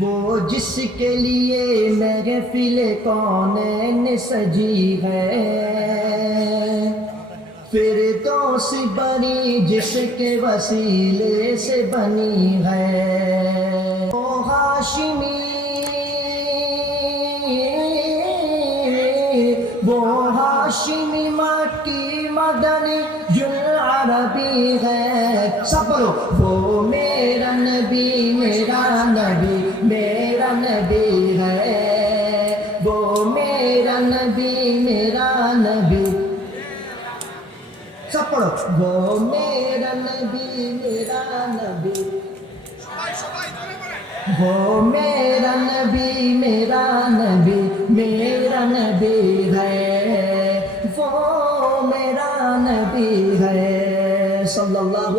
وہ جس کے لیے محفل کونین سجی ہے، فردوس بنی جس کے وسیلے سے بنی ہے، وہ ہاشمی مکی مدنی العربی ہے، سب بولو وہ میرا نبی میرا نبی میرا نبی ہے، وہ میرا نبی میرا نبی، سب پڑھو وہ میرا نبی میرا نبی، وہ میرا نبی میرا نبی میرا نبی ہے، وہ میرا نبی ہے صلی اللہ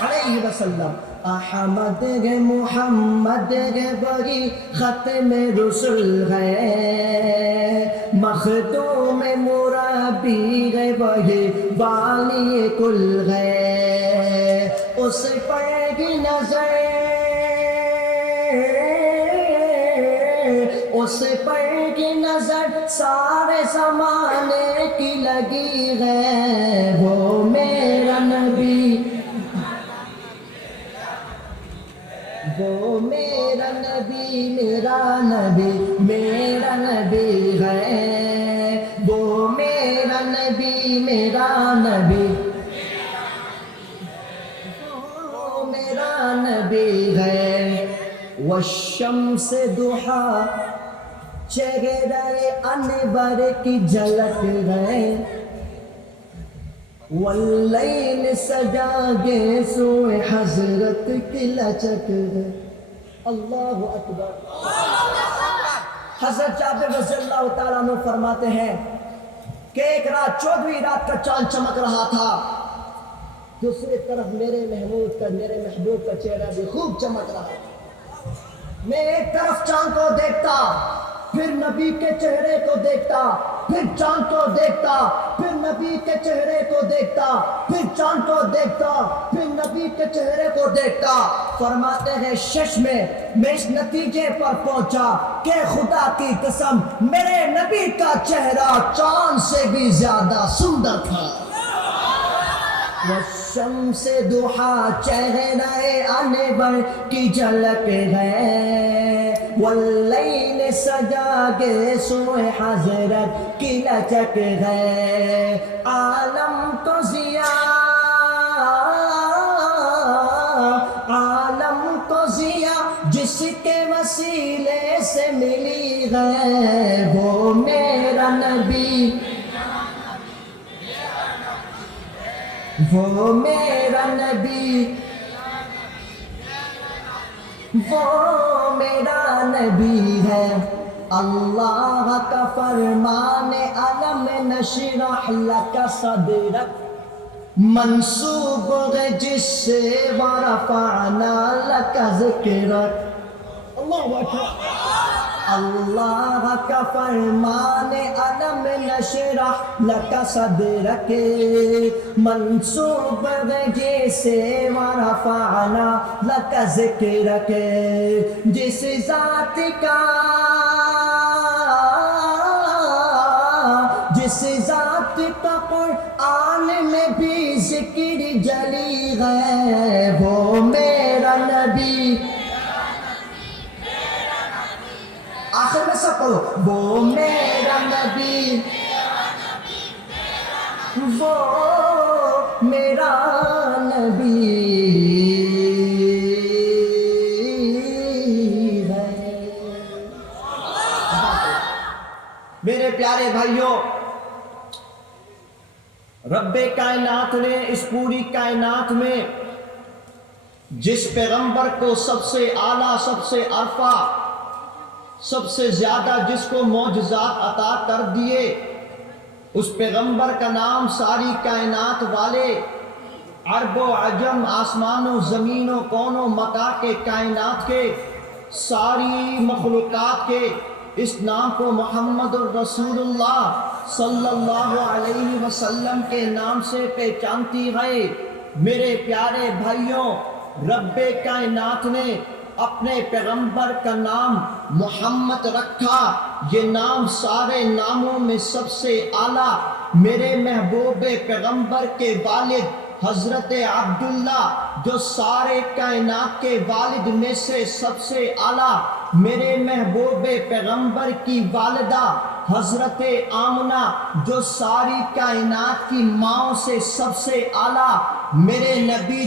علیہ وسلم۔ احمد ہے محمد ہے وہی ختم رسول ہے، مخدوم مربی ہے وہی والی کل ہے، اس پر کی نظر اس پر کی نظر سارے زمانے کی لگی ہے، وہ میرا نبی وہ میرا نبی میرا نبی میرا نبی ہے، وہ میرا نبی میرا نبی وہ میرا نبی ہے، والشمس ضحیٰ چہرہ انور کی جھلک ہے، واللیل سجا گے سوئے حضرت کی لچک ہے، اللہ اکبر۔ حضرت جابر رضی اللہ تعالیٰ عنہ فرماتے ہیں کہ ایک رات 14ویں رات کا چاند چمک رہا تھا، دوسری طرف میرے محبوب کا چہرہ بھی خوب چمک رہا تھا، میں ایک طرف چاند کو دیکھتا، پھر نبی کے چہرے کو دیکھتا، پھر چاند کو دیکھتا، پھر نبی کے چہرے کو دیکھتا، پھر چاند کو دیکھتا، پھر نبی کے چہرے کو دیکھتا۔ فرماتے ہیں شش میں اس نتیجے پر پہنچا کہ خدا کی قسم میرے نبی کا چہرہ چاند سے بھی زیادہ سندر تھا۔ والشمس ضحیٰ چہرہ انور کی جھلک ہے، واللیل سجا کے سوئے حضرت کی لچک ہے، عالم کو ضیاء جس کے وسیلے سے ملی ہے، وہ میرا نبی وہ میرا نبی وہ میرا نبی ہے، اللہ کا فرمان علم نشرح لک صدرک منسوب ہے جس سے ورفعنا لک ذکرک، اللہ اکبر۔ اللہ کا فرمان علم نشرح لک صدرک منسوب ہے جیسے ورفعنا لک ذکرک، جس ذات کا قرآن میں بھی ذکر جلی ہے، وہ میرا نبی، آخر میں سب پڑھو وہ میرا نبی وہ میرا نبی ہے۔ میرے پیارے بھائیوں، رب کائنات نے اس پوری کائنات میں جس پیغمبر کو سب سے اعلیٰ، سب سے عرفہ، سب سے زیادہ جس کو معجزات عطا کر دیے، اس پیغمبر کا نام ساری کائنات والے عرب و عجم، آسمان و زمین و کون و مکان کے کائنات کے ساری مخلوقات کے اس نام کو محمد الرسول اللہ صلی اللہ علیہ وسلم کے نام سے پہچانتی ہے۔ میرے پیارے بھائیوں، رب کائنات نے اپنے پیغمبر کا نام محمد رکھا، یہ نام سارے ناموں میں سب سے اعلیٰ میرے محبوب پیغمبر کے والد حضرت عبداللہ جو سارے کائنات کے والد میں سے سب سے اعلیٰ، میرے محبوب پیغمبر کی والدہ حضرت آمنہ جو ساری کائنات کی ماؤں سے سب سے اعلیٰ، میرے نبی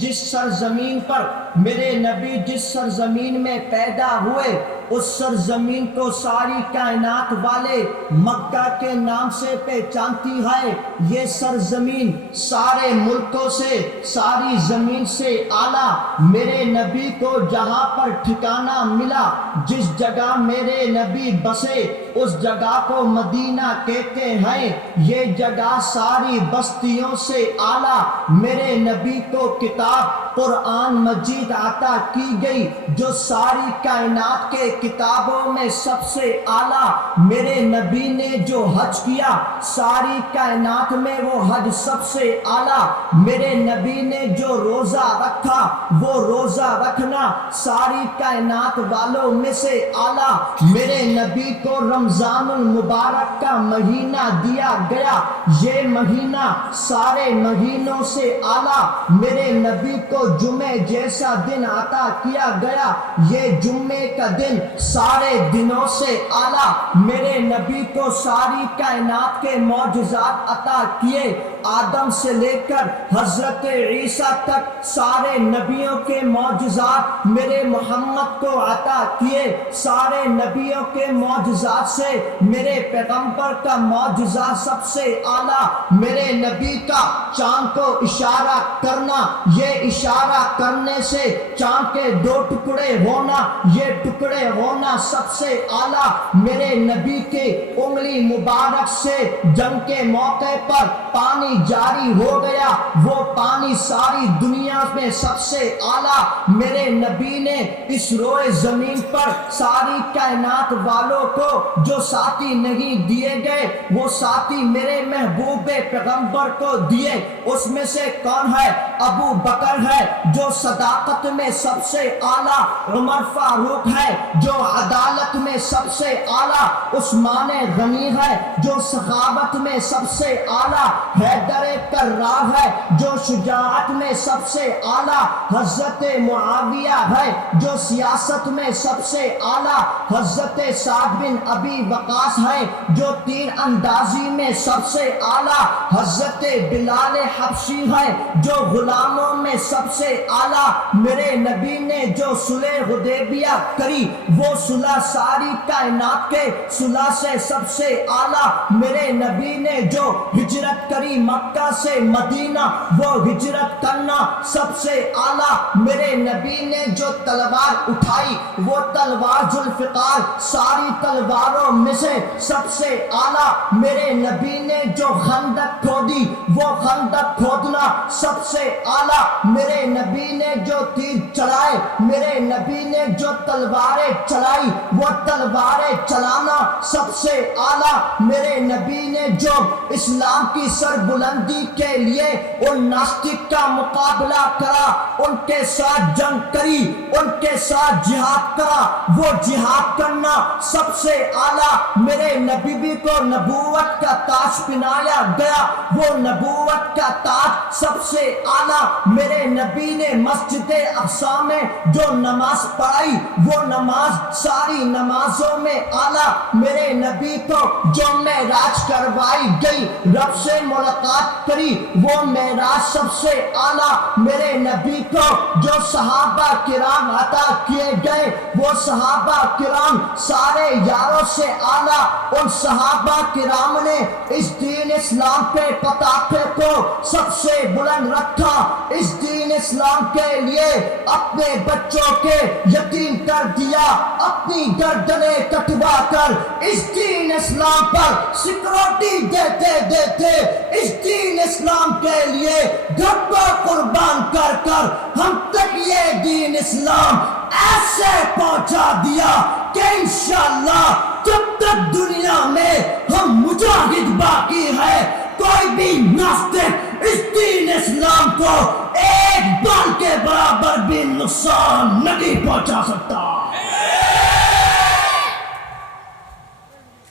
جس سرزمین پر میرے نبی جس سرزمین میں پیدا ہوئے اس سرزمین کو ساری کائنات والے مکہ کے نام سے پہچانتی ہے۔ یہ سرزمین سارے ملکوں سے، ساری زمین سے اعلیٰ میرے نبی کو جہاں پر ٹھکانہ ملا، جس جگہ میرے نبی بسے اس جگہ کو مدینہ کہتے ہیں۔ یہ جگہ ساری بستیوں سے اعلیٰ، میرے نبی کو کتاب قرآن مجید عطا کی گئی جو ساری کائنات کے کتابوں میں سب سے اعلیٰ۔ میرے نبی نے جو حج کیا ساری کائنات میں وہ حج سب سے اعلیٰ۔ میرے نبی نے جو روزہ رکھا وہ روزہ رکھنا ساری کائنات والوں میں سے اعلیٰ۔ میرے نبی کو رمضان المبارک کا مہینہ دیا گیا، یہ مہینہ سارے مہینوں سے اعلیٰ۔ میرے نبی کو جمعے جیسا دن عطا کیا گیا، یہ جمعے کا دن سارے دنوں سے اعلیٰ۔ میرے نبی کو ساری کائنات کے معجزات عطا کیے، آدم سے لے کر حضرت عیسیٰ تک سارے نبیوں کے معجزات میرے محمد کو عطا کیے۔ سارے نبیوں کے معجزات سے میرے پیغمبر کا معجزہ سب سے اعلیٰ۔ میرے نبی کا چاند کو اشارہ کرنا، یہ اشارہ کرنے سے چاند کے دو ٹکڑے ہونا، یہ ٹکڑے ہونا سب سے اعلیٰ۔ میرے نبی کے انگلی مبارک سے جنگ کے موقع پر پانی جاری ہو گیا، وہ پانی ساری دنیا میں سب سے اعلیٰ۔ میرے نبی نے اس روئے زمین پر ساری کائنات والوں کو جو ساتھی نہیں دیے گئے وہ ساتھی میرے محبوب پیغمبر کو دیے۔ اس میں سے کون ہے؟ ابو بکر ہے جو صداقت میں سب سے اعلیٰ، عمر فاروق ہے جو عدالت میں سب سے اعلیٰ، عثمان غنی ہے جو سخاوت میں سب سے اعلیٰ، حیدر کرار ہے جو شجاعت میں سب سے اعلیٰ، حضرت معاویہ ہے جو سیاست میں سب سے اعلیٰ، حضرت سعد بن ابی وقاص ہے جو تیر اندازی میں سب سے اعلیٰ، حضرت بلال حبشی ہے جو غلاموں میں سب سے اعلیٰ۔ میرے نبی نے جو صلح حدیبیہ کری وہ صلح ساری کائنات کے صلح سے سب سے اعلیٰ۔ میرے نبی نے جو ہجرت کری مکہ سے مدینہ وہ ہجرت کرنا سب سے اعلیٰ۔ میرے نبی نے جو تلوار اٹھائی وہ تلوار ذوالفقار ساری تلواروں میں سے سب سے اعلیٰ۔ میرے نبی نے جو خندق کھودی وہ خندق کھودنا سب سے اعلیٰ۔ میرے نبی نے جو تیر چلائے، میرے نبی نے جو تلواریں چلائی وہ تلواریں چلانا سب سے اعلیٰ۔ میرے نبی نے جو اسلام کی سربلندی کے لیے ان ناستک کا مقابلہ کرا، ان کے ساتھ جنگ کری، ان کے ساتھ جہاد کرا، وہ جہاد کرنا سب سے اعلیٰ۔ میرے نبی کو نبوت کا تاج پہنایا گیا، وہ نبوت کا تاج سب سے اعلیٰ۔ میرے نبی نے مسجد اقصی میں جو نماز پڑھائی وہ نماز ساری نمازوں میں اعلیٰ۔ میرے نبی کو جو معراج کروائی گئی، رب سے ملاقات کری، وہ معراج سب سے اعلیٰ۔ میرے نبی کو جو صحابہ کرام عطا کیے گئے وہ صحابہ کرام سارے یاروں سے اعلیٰ۔ ان صحابہ کرام نے اس دین اسلام کے پتاخے کو سب سے بلند رکھا، اس دین اسلام کے لیے اپنے بچوں کے یتیم کر دیا، اپنی گردنیں کٹوا کر اس دین اسلام پر سیکورٹی دیتے دیتے اس دین اسلام کے لیے گھر کو قربان کر کر ہم تک یہ دین اسلام ایسے پہنچا دیا کہ انشاءاللہ جب تک دنیا میں ہم مجاہد باقی ہے کوئی بھی ناستک اس دین اسلام کو ایک بال کے برابر بھی نقصان نہیں پہنچا سکتا۔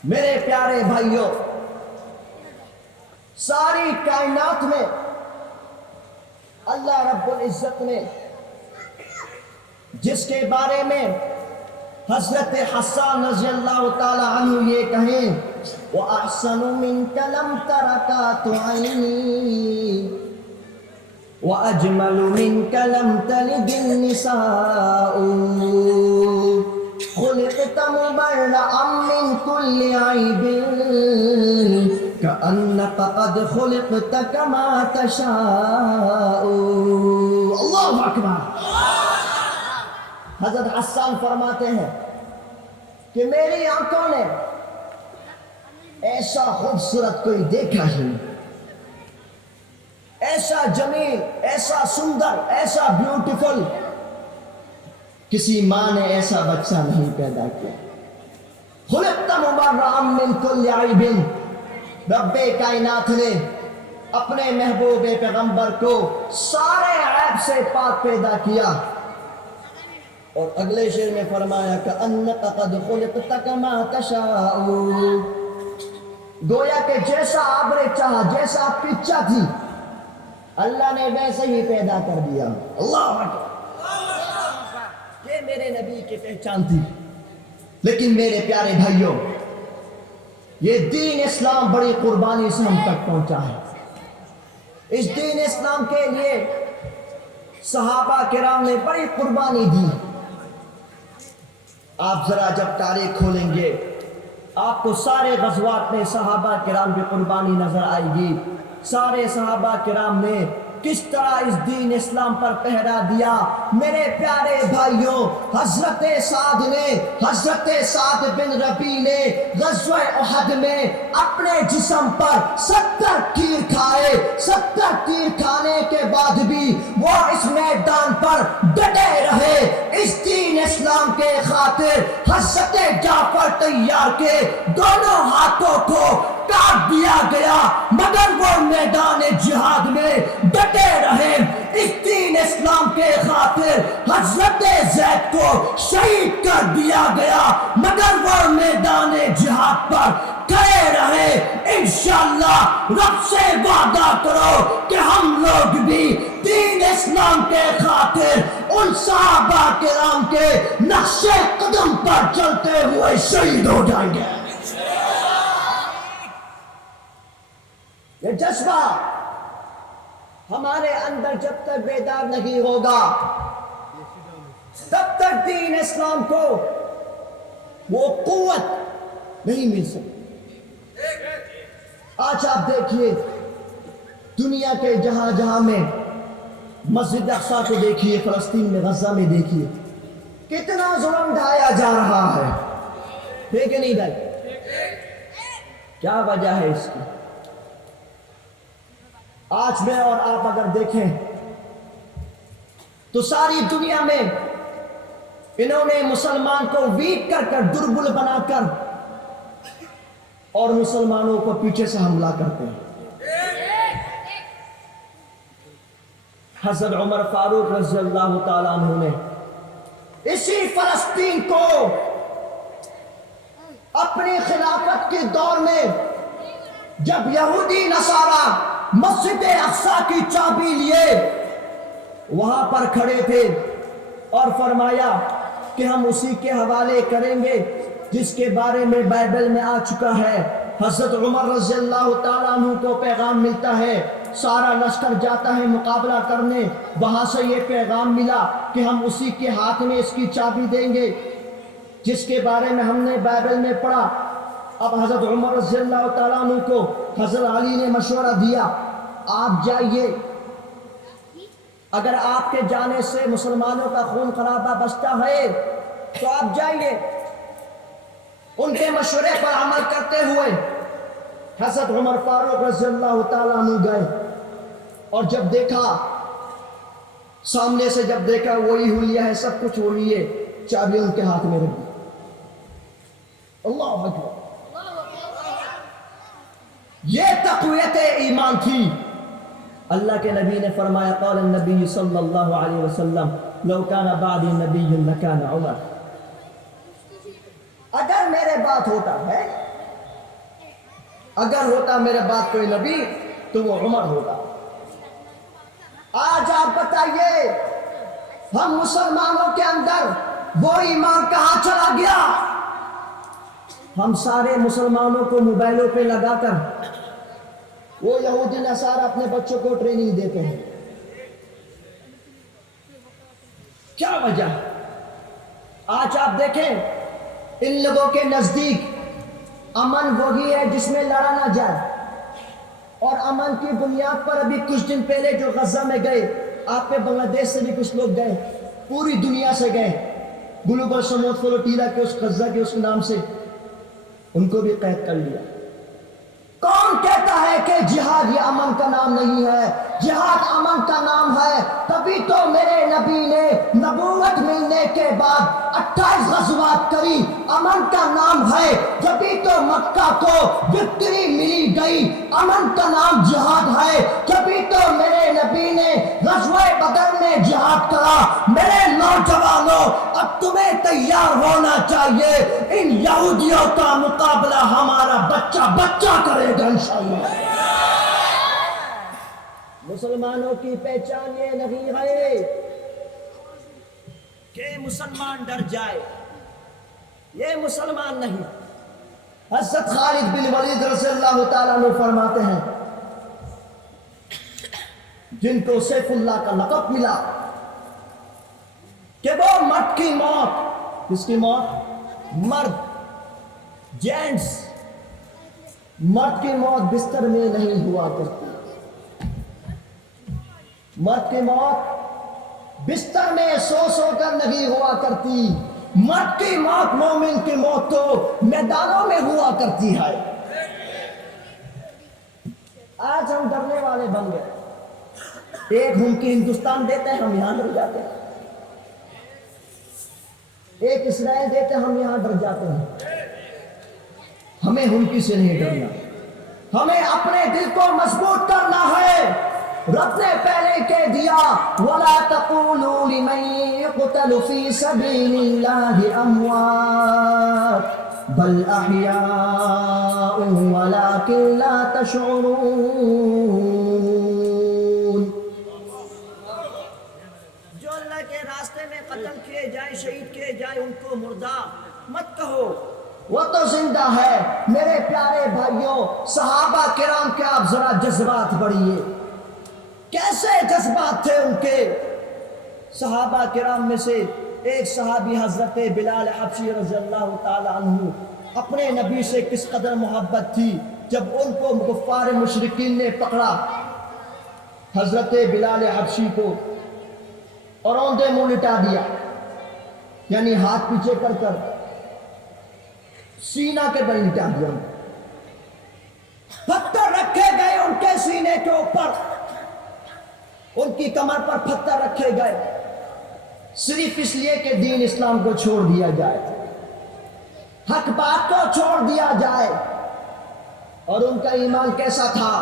میرے پیارے بھائیوں، ساری کائنات میں اللہ رب العزت نے جس کے بارے میں حضرت حسان رضی اللہ تعالی عنہ یہ کہیں وَأَحْسَنُ مِنْكَ لَمْ تَرَكَاتُ عَيْنِي وَأَجْمَلُ مِنْكَ لَمْ تَلِدِ النِّسَاءُ خُلِقْتَ مُبَرَّأً مِنْ كُلِّ عَيْبٍ كأنك قد خلقت كما تشاء۔ اللہ اکبر۔ حضرت حسان فرماتے ہیں کہ میری آنکھوں نے ایسا خوبصورت کوئی دیکھا ہی نہیں، ایسا جمیل، ایسا سندر، ایسا بیوٹیفل کسی ماں نے ایسا بچہ نہیں پیدا کیا۔ خلقت مبرأ من كل عیب، رب کائنات نے اپنے محبوب پیغمبر کو سارے عیب سے پاک پیدا کیا، اور اگلے شعر میں فرمایا کہ قد خلقت کما تشاء، گویا کہ جیسا آپ نے چاہا، جیسا آپ کی اچھا تھی، اللہ نے ویسے ہی پیدا کر دیا۔ اللہ اکبر۔ یہ میرے نبی کی پہچان تھی۔ لیکن میرے پیارے بھائیوں، یہ دین اسلام بڑی قربانی سے ہم تک پہنچا ہے۔ اس دین اسلام کے لیے صحابہ کرام نے بڑی قربانی دی۔ آپ ذرا جب تاریخ کھولیں گے آپ کو سارے غزوات میں صحابہ کرام کی قربانی نظر آئے گی۔ سارے صحابہ کرام نے کس طرح اس دین اسلام پر پہرا دیا۔ میرے پیارے بھائیوں، حضرت سعد بن ربیع نے غزوہ احد میں اپنے جسم پر 70 تیر کھائے۔ 70 تیر کھانے کے بعد بھی وہ اس میدان پر ڈٹے رہے۔ اس دین اسلام کے خاطر حضرت جعفر طیار کے دونوں ہاتھوں کو کاٹ دیا گیا، مگر وہ میدان جہاد میں ڈٹے رہے۔ اس دین اسلام کے خاطر حضرت زید کو شہید کر دیا گیا، مگر وہ میدان جہاد پر کھڑے رہے۔ انشاءاللہ رب سے وعدہ کرو کہ ہم لوگ بھی دین اسلام کے خاطر ان صحابہ کرام کے نقش قدم پر چلتے ہوئے شہید ہو جائیں گے۔ یہ جذبہ ہمارے اندر جب تک بیدار نہیں ہوگا تب تک دین اسلام کو وہ قوت نہیں مل سکتی۔ آج آپ دیکھیے دنیا کے جہاں جہاں میں مسجد اقصی کو دیکھیے، فلسطین میں غزہ میں دیکھیے کتنا ظلم ڈھایا جا رہا ہے، دیکھے نہیں ڈھائی؟ کیا وجہ ہے اس کی؟ آج میں اور آپ اگر دیکھیں تو ساری دنیا میں انہوں نے مسلمان کو ویک کر کر، دربل بنا کر، اور مسلمانوں کو پیچھے سے حملہ کرتے ہیں۔ حضرت عمر فاروق رضی اللہ تعالیٰ عنہ نے اسی فلسطین کو اپنی خلافت کے دور میں جب یہودی نصارہ مسجد اقصی کی چابی لیے وہاں پر کھڑے تھے اور فرمایا کہ ہم اسی کے حوالے کریں گے جس کے بارے میں بائبل میں آ چکا ہے۔ حضرت عمر رضی اللہ تعالیٰ عنہ کو پیغام ملتا ہے، سارا لشکر جاتا ہے مقابلہ کرنے، وہاں سے یہ پیغام ملا کہ ہم اسی کے ہاتھ میں اس کی چابی دیں گے جس کے بارے میں ہم نے بائبل میں پڑھا۔ اب حضرت عمر رضی اللہ تعالیٰ عنہ کو حضرت علی نے مشورہ دیا، آپ جائیے، اگر آپ کے جانے سے مسلمانوں کا خون خرابہ بچتا ہے تو آپ جائیے۔ ان کے مشورے پر عمل کرتے ہوئے حضرت عمر فاروق رضی اللہ تعالیٰ عنہ گئے، اور جب دیکھا، سامنے سے جب دیکھا وہی حلیہ ہے، سب کچھ وہی ہے، چابی ان کے ہاتھ میں رکھ دی۔ اللہ اکبر۔ یہ تقویت ایمان تھی۔ اللہ کے نبی نے فرمایا قال النبی صلی اللہ علیہ وسلم لو کان بعدی نبی لکان عمر، اگر میرے بعد ہوتا ہے، اگر ہوتا میرے بعد کوئی نبی تو وہ عمر ہوگا۔ آج آپ بتائیے ہم مسلمانوں کے اندر وہ ایمان کہاں چلا گیا؟ ہم سارے مسلمانوں کو موبائلوں پہ لگا کر وہ یہودی نصارہ اپنے بچوں کو ٹریننگ دیتے ہیں۔ کیا وجہ؟ آج آپ دیکھیں ان لوگوں کے نزدیک امن وہی ہے جس میں لڑا نہ جائے، اور امن کی بنیاد پر ابھی کچھ دن پہلے جو غزہ میں گئے، آپ پہ بنگلہ دیش سے بھی کچھ لوگ گئے، پوری دنیا سے گئے، گلوبل سموت فلوٹیلا کے اس غزہ کے اس نام سے ان کو بھی قید کر لیا۔ کون کہتا ہے کہ جہاد یہ امن کا نام نہیں ہے؟ جہاد امن کا نام ہے، تبھی تو میرے نبی نے نبوت ملنے کے بعد 28 غزوات کری، امن کا نام ہے، جبھی تو مکہ کو وکٹری ملی گئی، امن کا نام جہاد ہے، جبھی تو میرے نبی نے غزوہ بدر میں جہاد کرا۔ میرے نوجوانوں، اب تمہیں تیار ہونا چاہیے، ان یہودیوں کا مقابلہ ہمارا بچہ کرے گا انشاءاللہ۔ مسلمانوں کی پہچان یہ نہیں ہے کہ مسلمان ڈر جائے، یہ مسلمان نہیں۔ حضرت خالد بن ولید رضی اللہ تعالیٰ عنہ فرماتے ہیں، جن کو سیف اللہ کا لقب ملا، کہ وہ مرد کی موت، کس کی موت؟ مرد، جینٹس، مرد کی موت بستر میں نہیں ہوا کرتی، مرد کی موت بستر میں سو کر نہیں ہوا کرتی، مرد کی موت، مومن کی موت تو میدانوں میں ہوا کرتی ہے۔ آج ہم ڈرنے والے بن گئے، ایک ہمکی ہندوستان دیتے ہیں ہم یہاں ڈر جاتے ہیں، ایک اسرائیل دیتے ہیں ہم یہاں ڈر جاتے ہیں۔ ہمیں ہمکی سے نہیں ڈرنا، ہمیں اپنے دل کو مضبوط کرنا ہے۔ رب نے پہلے کہہ دیا وَلَا تَقُولُوا لِمَن يُقْتَلُ فِي سَبِيلِ اللَّهِ أَمْوَاتٌ بَلْ أَحْيَاءٌ وَلَكِن لَّا تَشْعُرُونَ۔ جو اللہ کے راستے میں قتل کیے جائیں، شہید کیے جائیں، ان کو مردہ مت کہو، وہ تو زندہ ہے۔ میرے پیارے بھائیوں، صحابہ کرام کے آپ ذرا جذبات پڑھیے، کیسے جذبات تھے ان کے۔ صحابہ کرام میں سے ایک صحابی حضرت بلال حبشی رضی اللہ تعالی عنہ، اپنے نبی سے کس قدر محبت تھی، جب ان کو کفار مشرکین نے پکڑا حضرت بلال حبشی کو اور اوندے منہ لٹا دیا، یعنی ہاتھ پیچھے کر سینہ کے بل لٹا دیا، پتھر رکھے گئے ان کے سینے کے اوپر، ان کی کمر پر پتھر رکھے گئے، صرف اس لیے کہ دین اسلام کو چھوڑ دیا جائے، حق بات کو چھوڑ دیا جائے۔ اور ان کا ایمان کیسا تھا؟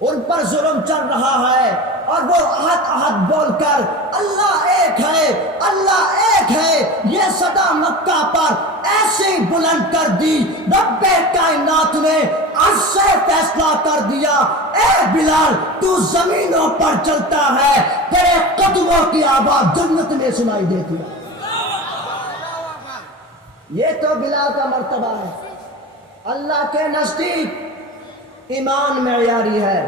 ان پر ظلم چل رہا ہے اور وہ احد احد بول کر اللہ ایک ہے، اللہ ایک ہے، یہ صدا مکہ پر ایسی بلند کر دی، رب کائنات نے عرش سے فیصلہ کر دیا، اے بلال تو زمینوں پر چلتا ہے، تیرے قدموں کی آواز جنت میں سنائی دیتی ہے۔ یہ تو بلال کا مرتبہ ہے۔ اللہ کے نزدیک ایمان معیاری ہے،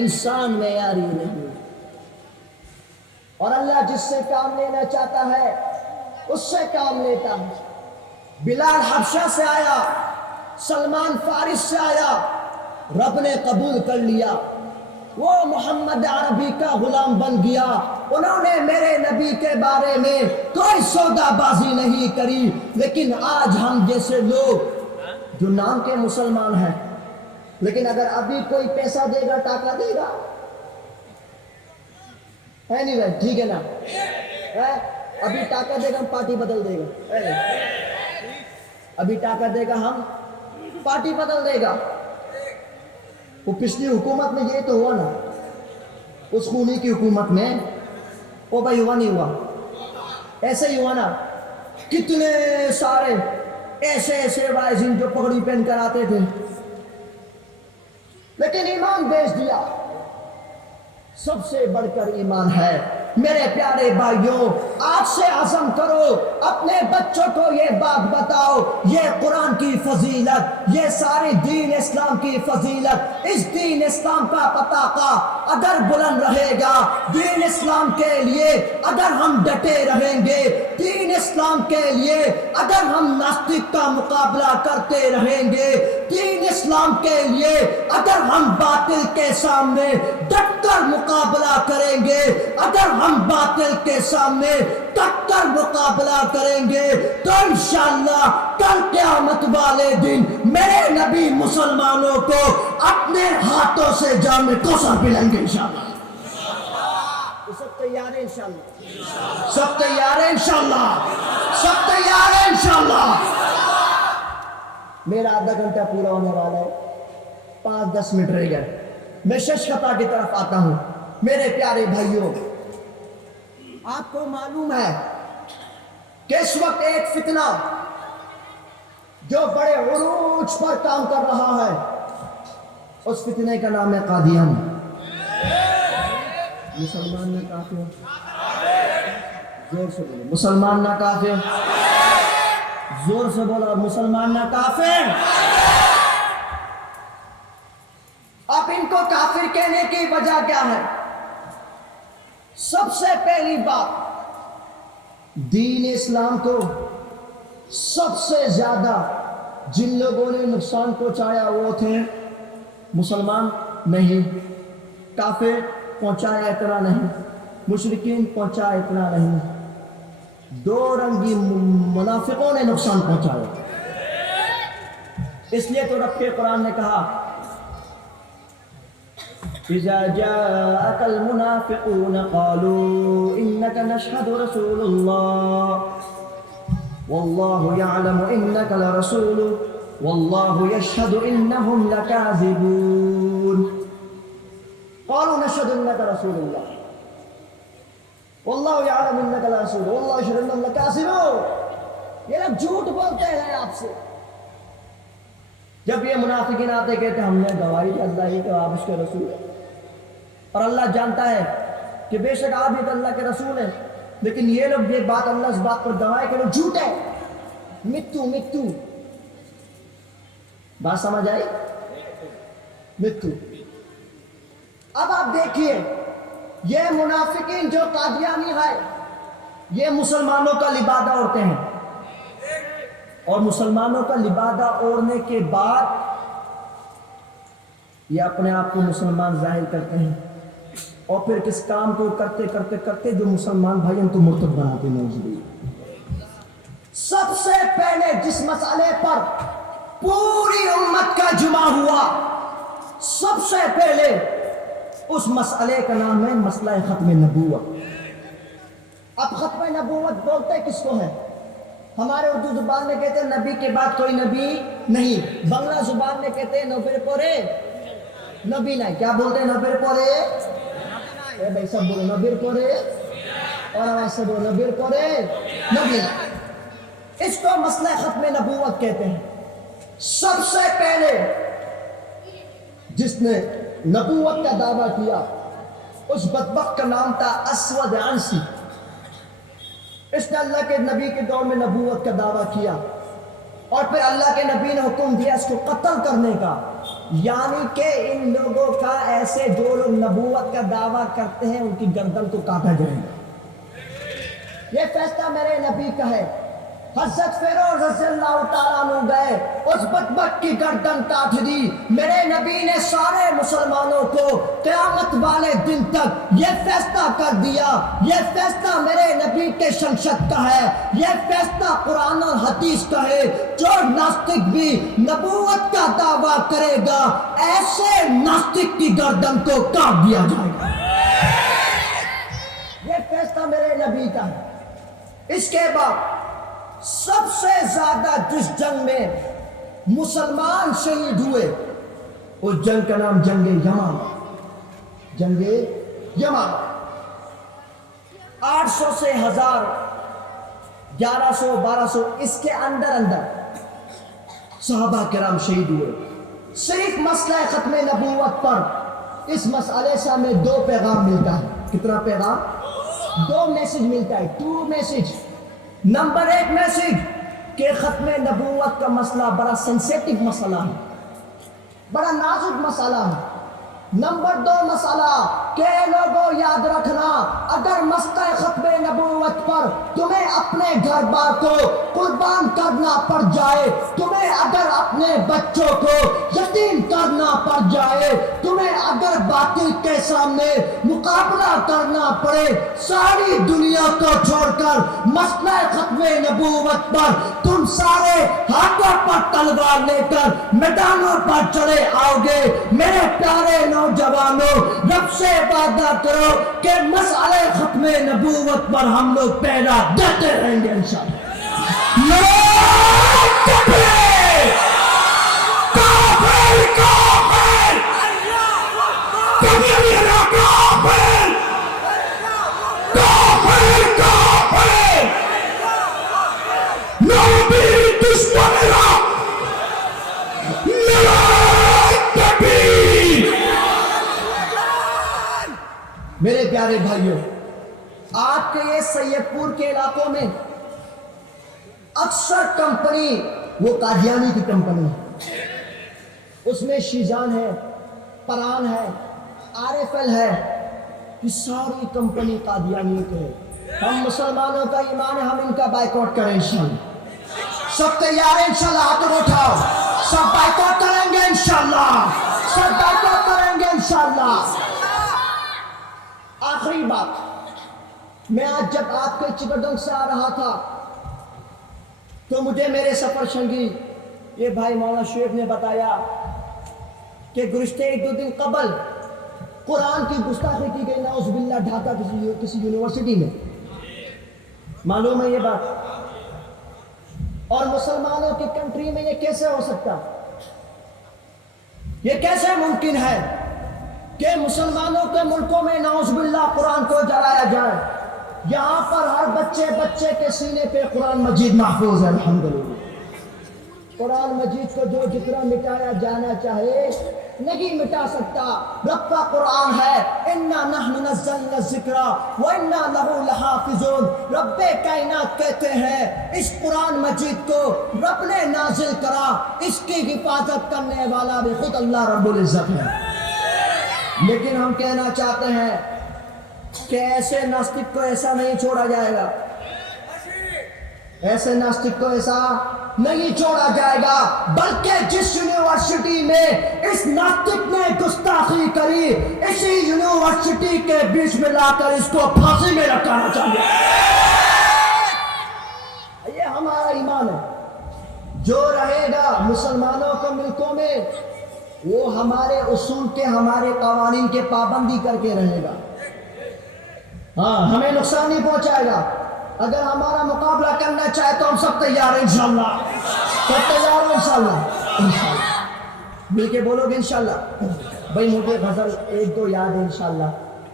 انسان معیاری نہیں، اور اللہ جس سے کام لینا چاہتا ہے اس سے کام لیتا ہے۔ بلال حبشہ سے آیا، سلمان فارس سے آیا، رب نے قبول کر لیا، وہ محمد عربی کا غلام بن گیا۔ انہوں نے میرے نبی کے بارے میں کوئی سودا بازی نہیں کری، لیکن آج ہم جیسے لوگ جو نام کے مسلمان ہیں، لیکن اگر ابھی کوئی پیسہ دے گا ٹاکا دے گا، ہے نہیں بھائی؟ ٹھیک ہے نا؟ ابھی ٹاکا دے گا ہم پارٹی بدل دے گا، ابھی ٹاکا دے گا ہم پارٹی بدل دے گا۔ وہ پچھلی حکومت میں یہ تو ہوا نا، اس خونی کی حکومت میں وہ بھائی ہوا نہیں ہوا، ایسے ہی ہوا نا، کتنے سارے ایسے ایسے وائزین جو پگڑی پہن کر آتے تھے لیکن ایمان بیچ دیا۔ سب سے بڑھ کر ایمان ہے۔ میرے پیارے بھائیوں، آج سے عزم کرو، اپنے بچوں کو یہ بات بتاؤ، یہ قرآن کی فضیلت، یہ سارے دین اسلام کی فضیلت، اس دین اسلام کا پتاقہ اگر بلند رہے گا، دین اسلام کے لیے اگر ہم ڈٹے رہیں گے، دین اسلام کے لیے اگر ہم ناستک کا مقابلہ کرتے رہیں گے، دین اسلام کے لیے اگر ہم باطل کے سامنے ڈٹ کر مقابلہ کریں گے، اگر ہم باطل کے سامنے ڈٹ کر مقابلہ کریں گے تو انشاءاللہ کل قیامت والے دن میرے نبی مسلمانوں کو اپنے ہاتھوں سے جام کوثر پلائیں گے انشاءاللہ۔ سب تیار ہیں انشاءاللہ؟ سب تیار ہیں انشاءاللہ؟ سب تیار ہیں انشاءاللہ؟ میرا آدھا گھنٹہ پورا ہونے والا ہے، 5-10 منٹ رہ گئے، میں ششخطہ کی طرف آتا ہوں۔ میرے پیارے بھائیوں، آپ کو معلوم ہے کہ اس وقت ایک فتنہ جو بڑے عروج پر کام کر رہا ہے، اس فتنے کا نام ہے قادیان۔ مسلمان نہ کافر، زور سے بولو مسلمان نہ کافر، زور سے بولو مسلمان نہ کافر۔ اب ان کو کافر کہنے کی وجہ کیا ہے؟ سب سے پہلی بات، دین اسلام کو سب سے زیادہ جن لوگوں نے نقصان پہنچایا وہ تھے مسلمان نہیں، کافر پہنچایا اتنا نہیں، مشرکین پہنچایا اتنا نہیں، دو رنگی منافقوں نے نقصان پہنچایا۔ اس لیے تو رب کے قرآن نے کہا اذا جاءك المنافقون قالوا انك نشهد رسول الله والله يعلم انك لرسول والله يشهد انهم لكاذبون۔ قالوا نشهد انك رسول الله والله يعلم انك لرسول والله يشهد انهم لكاذبون۔ یہ لوگ جھوٹ بولتے ہیں آپ سے۔ جب یہ منافقین آتے کہتے ہم نے گواہی دی اللہ ہی کہ آپ اس کے رسول ہیں، اور اللہ جانتا ہے کہ بے شک آپ بھی اللہ کے رسول ہیں، لیکن یہ لوگ یہ بات اللہ اس بات پر گواہ کہ لوگ جھوٹ ہے، متو بات سمجھ آئی؟ متو۔ اب آپ دیکھیے یہ منافقین جو قادیانی ہے یہ مسلمانوں کا لبادہ اوڑھتے ہیں، اور مسلمانوں کا لبادہ اوڑھنے کے بعد یہ اپنے آپ کو مسلمان ظاہر کرتے ہیں، اور پھر کس کام کو کرتے کرتے کرتے جو مسلمان بھائی ان کو مرتد بناتے ہیں۔ سب سے پہلے جس مسئلے پر پوری امت کا جمع ہوا، سب سے پہلے اس مسئلے کا نام ہے مسئلہ ختم نبوت۔ اب ختم نبوت بولتے کس کو ہے؟ ہمارے اردو زبان میں کہتے ہیں نبی کے بعد کوئی نبی نہیں، بنگلہ زبان میں کہتے ہیں نبیر پورے نبی نہیں، کیا بولتے ہیں نبیر پورے؟ اے بھائی سب بولو نبیر پورے، اور آواز سے بولو نبیر پورے نبی نہیں۔ اس کو مسئلہ ختم نبوت کہتے ہیں۔ سب سے پہلے جس نے نبوت کا دعویٰ کیا اس بدبخت کا نام تھا اسود عنسی۔ اس نے اللہ کے نبی کے دور میں نبوت کا دعویٰ کیا، اور پھر اللہ کے نبی نے حکم دیا اس کو قتل کرنے کا، یعنی کہ ان لوگوں کا ایسے جو لوگ نبوت کا دعویٰ کرتے ہیں ان کی گردن کو کاٹا جائے گا۔ یہ فیصلہ میرے نبی کا ہے۔ حضرت فیروز رضی اللہ تعالیٰ عنہ گئے، اس بدبخت کی گردن کاٹ دی۔ میرے نبی نے سارے مسلمانوں کو قیامت والے دن تک یہ فیصلہ کر دیا، یہ فیصلہ میرے نبی کے شنشت کا ہے، یہ فیصلہ قرآن اور حدیث کا ہے، جو ناستک بھی نبوت کا دعویٰ کرے گا ایسے ناستک کی گردن کو کاٹ دیا جائے گا۔ یہ فیصلہ میرے نبی کا ہے۔ اس کے بعد سب سے زیادہ جس جنگ میں مسلمان شہید ہوئے اس جنگ کا نام جنگ یمامہ، جنگ یمامہ۔ 800 سے 1000، 1100، 1200 اس کے اندر صحابہ کرام شہید ہوئے۔ صرف مسئلہ ختم نبوت پر اس مسئلے سے ہمیں 2 پیغام ملتا ہے۔ کتنا پیغام؟ 2 میسج ملتا ہے، 2 میسج۔ نمبر 1 میسج کہ ختم نبوت کا مسئلہ بڑا سینسیٹیو مسئلہ ہے، بڑا نازک مسئلہ ہے۔ نمبر 2 مسئلہ کہ لوگوں یاد رکھنا، اگر مسئلہ ختم نبوت پر تمہیں اپنے گھر بار کو قربان کرنا پڑ جائے، تمہیں اگر اپنے بچوں کو یتیم کرنا پڑ جائے، تمہیں اگر باطل کے سامنے مقابلہ کرنا پڑے، ساری دنیا کو چھوڑ کر مسئلہ ختم نبوت پر تم سارے ہاتھوں پر تلوار لے کر میدانوں پر چلے آؤ گے، میرے پیارے نوجوانوں، رب سے وعدہ کرو کہ مسئلہ ختم نبوت پر ہم لوگ پہرا دیتے رہیں گے انشاءاللہ۔ میرے پیارے بھائیوں، آپ کے یہ سید پور کے علاقوں میں اکثر کمپنی وہ قادیانی کی کمپنی ہے، اس میں شیزان ہے، پران ہے، RFL ہے، یہ ساری کمپنی قادیانی کے ہے۔ ہم مسلمانوں کا ایمان ہے، ہم ان کا بائیکاٹ کریں انشاءاللہ۔ سب تیار ہیں انشاءاللہ؟ ہاتھ اٹھاؤ، سب بائیکاٹ کریں گے انشاءاللہ، سب بائیکاٹ کریں گے انشاءاللہ۔ آخری بات، میں آج جب آپ کے چٹاگنگ سے آ رہا تھا تو مجھے میرے سفر سنگی یہ بھائی مولانا شعیب نے بتایا کہ گزشتہ 1-2 دن قبل قرآن کی گستاخی کی گئی، نعوذ باللہ، ڈھاکہ کسی یونیورسٹی میں۔ معلوم ہے یہ بات؟ اور مسلمانوں کی کنٹری میں یہ کیسے ہو سکتا؟ یہ کیسے ممکن ہے کہ مسلمانوں کے ملکوں میں نعوذ باللہ قرآن کو جلایا جائے؟ یہاں پر ہر بچے کے سینے پہ قرآن مجید محفوظ ہے الحمدللہ۔ قرآن مجید کو جو جتنا مٹایا جانا چاہے نہیں مٹا سکتا۔ رب کا قرآن ہے، اِنَّا نَحْنُ نَزَّلْنَا الذِّكْرَ وَإِنَّا لَهُ لَحَافِظُونَ۔ رب کائنات کہتے ہیں اس قرآن مجید کو رب نے نازل کرا، اس کی حفاظت کرنے والا بھی خود اللہ رب العزت ہے۔ لیکن ہم کہنا چاہتے ہیں کہ ایسے ناستک کو ایسا نہیں چھوڑا جائے گا، ایسے ناستک کو ایسا نہیں چھوڑا جائے گا، بلکہ جس یونیورسٹی میں اس ناستک نے گستاخی کری، اسی یونیورسٹی کے بیچ میں لا کر اس کو پھانسی میں لٹکانا چاہیے۔ یہ ہمارا ایمان ہے۔ جو رہے گا مسلمانوں کے ملکوں میں وہ ہمارے اصول کے، ہمارے قوانین کے پابندی کر کے رہے گا، ہاں ہمیں نقصان نہیں پہنچائے گا۔ اگر ہمارا مقابلہ کرنا چاہے تو ہم سب تیار ہیں انشاءاللہ، سب تیار ہیں انشاءاللہ۔ مل کے بولو گے انشاءاللہ؟ بھائی مجھے غزل 1-2 یاد ہے انشاءاللہ،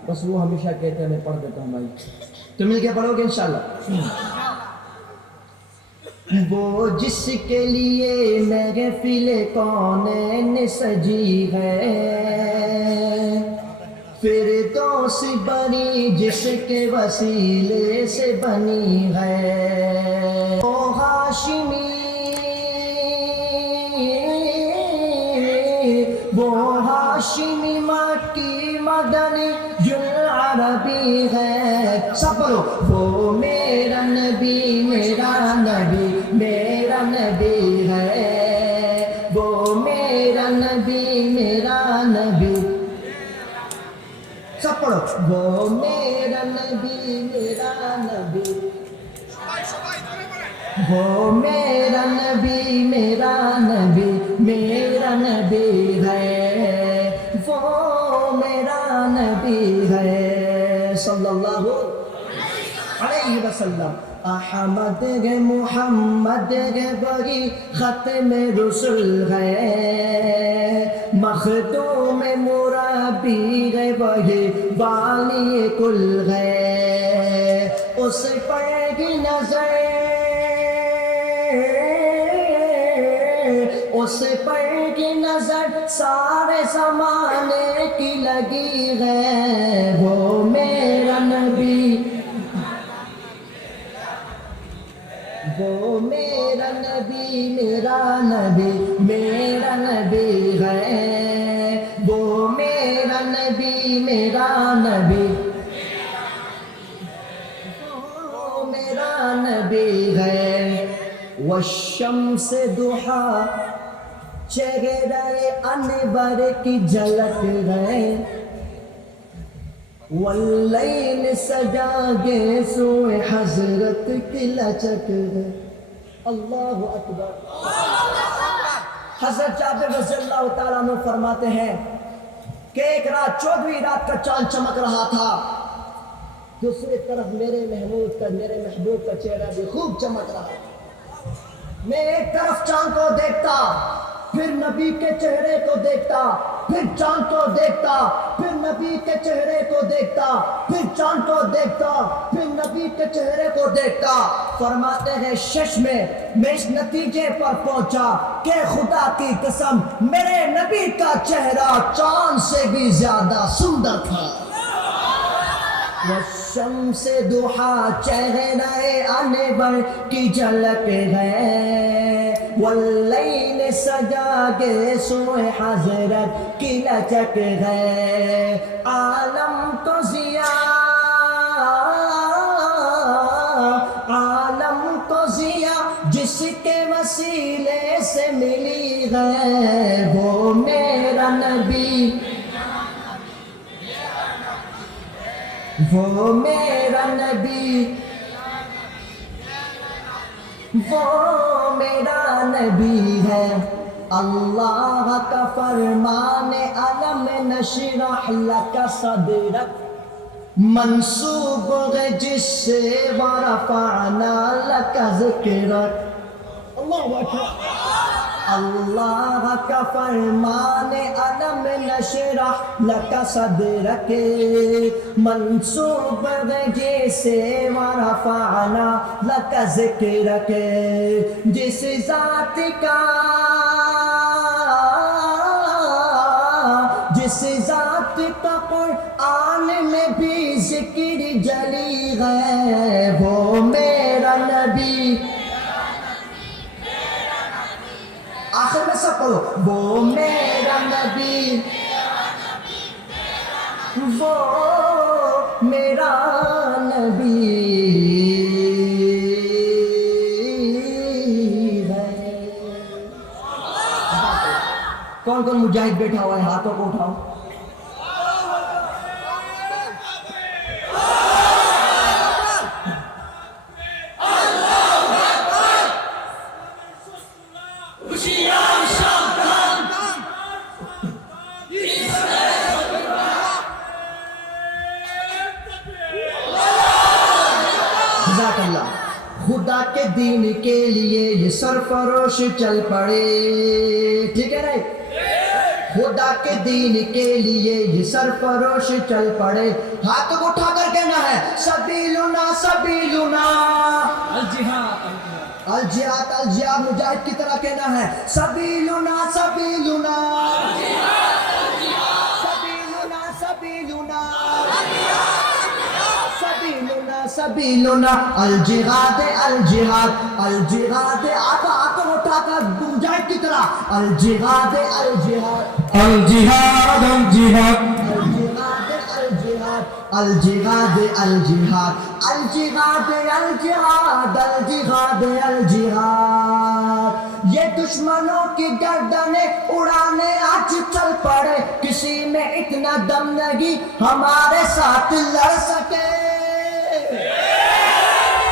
بس وہ ہمیشہ کہتے ہیں، میں پڑھ دیتا ہوں بھائی، تو مل کے پڑھو گے انشاءاللہ۔ وہ جس کے لیے محفل کونین سجی ہے، فردوس بنی جس کے وسیلے سے بنی ہے، وہ ہاشمی، وہ ہاشمی مکی مدنی جل عربی ہے۔ سب بولو، وہ میرا نبی، میرا نبی، میرا نبی ہے، وہ میرا نبی، میرا نبی۔ سب پڑھو، وہ میرا نبی، میرا نبی، وہ میرا نبی، میرا نبی، میرا نبی ہے، وہ میرا نبی ہے، صلی اللہ علیہ وسلم۔ احمد ہے محمد ہے وہی ختم رسول ہے، مخدوم مربی ہے وہی والی کل ہے، اس پر کی نظر اس پر کی نظر سارے زمانے کی لگی ہے، وہ میرا نبی، وہ میرا نبی، میرا نبی، میرا نبی ہے، وہ میرا نبی، میرا نبی، وہ میرا نبی ہے۔ والشمس ضحیٰ چہرہ انور کی جھلک ہے، واللیل سجا گے سوئے حضرت کی لچک ہے۔ اللہ اکبر۔ حضرت جابر رضی اللہ تعالیٰ عنہ فرماتے ہیں کہ ایک رات 14ویں رات کا چاند چمک رہا تھا، دوسری طرف میرے محمود کا، میرے محبوب کا چہرہ بھی خوب چمک رہا تھا۔ میں ایک طرف چاند کو دیکھتا، پھر نبی کے چہرے کو دیکھتا، پھر چاند کو دیکھتا، پھر نبی کے چہرے کو دیکھتا، پھر چاند کو دیکھتا، پھر نبی کے چہرے کو دیکھتا۔ فرماتے ہیں شش میں اس نتیجے پر پہنچا کہ خدا کی قسم میرے نبی کا چہرہ چاند سے بھی زیادہ سندر تھا۔ والشمس ضحیٰ چہرہ انور کی جھلک ہے، واللیل سجا کے سوئے حضرت کی لچک ہے، عالم کو ضیاء، عالم کو ضیاء جس کے وسیلے سے ملی ہے، وہ میرا نبی، وہ میرا نبی، وہ میرا نبی ہے۔ اللہ کا فرمان علم نشرح لک صدرک منسوب ہے جس سے ورفعنا لک ذکرک۔ اللہ اکبر۔ اللہ کا فرمان علم نشرح لک صدرک منسوب ہے جیسے ورفعنا لک ذکرک، جس ذات کا، جس ذات کا قرآن میں بھی ذکر جلی ہے، وہ میرا نبی۔ آخر میں سب پڑھو، وہ میرا نبی، وہ میرا نبی ہے۔ کون کون مجاہد بیٹھا ہوا ہے ہاتھوں کو اٹھاؤ۔ خدا کے دین کے لیے یہ سرفروش چل پڑے، ٹھیک ہے نہیں؟ خدا کے دین کے لیے یہ سرفروش چل پڑے، ہاتھ کو اٹھا کر کہنا ہے سبیلنا سبیلنا، الجہاد الجہاد الجہاد، مجاہد کی طرح کہنا ہے سبیلنا سبیلنا، سبیلنا سبیلنا، سبیلنا سبیلنا، الجہاد الجہاد الجہاد، ہاتھ اٹھا کر مجاہد کی طرح الجہاد الجہاد الجہاد الجہاد الجہاد الجہاد الجہاد الجہاد الجہاد الجہاد، یہ دشمنوں کی گردنیں اڑانے آج چل پڑے، کسی میں اتنا دم نہیں ہمارے ساتھ لڑ سکے،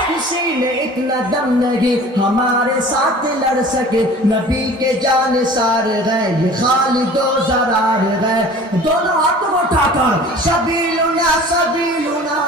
کسی میں اتنا دم نہیں ہمارے ساتھ لڑ سکے، نبی کے جانثار گئے یہ خالد و زرار گئے، دونوں ہاتھوں اٹھا کر سبیلنا سبیلنا،